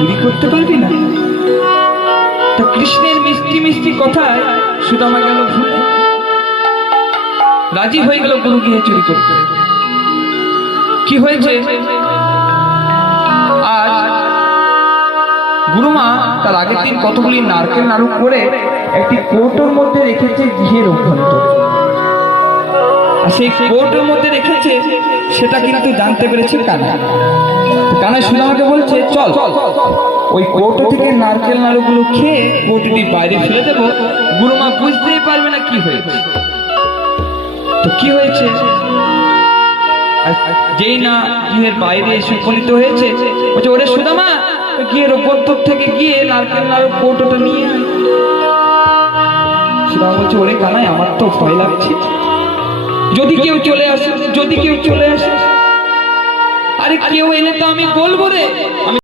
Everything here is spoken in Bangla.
চুরি করতে পারবি না? তো কৃষ্ণের মিষ্টি মিষ্টি কথায় সুদামা গেল ভুলে, রাজি হয়ে গেল গুরু গিয়ে চুরি করতে। কি হয়েছে, আজ গুরুমা তার আগের দিন কতগুলি নারকেল নাড়ু করে একটি কৌটোর মধ্যে রেখেছে গৃহের অভ্যন্তরে। আর সেই কৌটোর মধ্যে রেখেছে সেটা কিন্তু জানতে পেরেছে কানা। কানা সুদামাকে বলছে, চল ওই কৌটো থেকে নারকেল নাড়ুগুলো খেয়ে কৌটোটি বাইরে ফেলে দেবো, গুরুমা বুঝতেই পারবে না কি হয়েছে। তো কি হয়েছে, যেই না গৃহের বাইরে এসে উপনীত হয়েছে, বলছে, ওরে সুদামা, গৃহের অভ্যন্তর থেকে গিয়ে নারকেল নাড়ু কৌটোটা নিয়ে আয়। সুদামা বলছে, ওরে কানাই, আমার তো ভয় লাগছে, যদি কেউ চলে আসে, যদি কেউ চলে আসে। আরে কেউ এলে তো আমি বলবো রে, আমি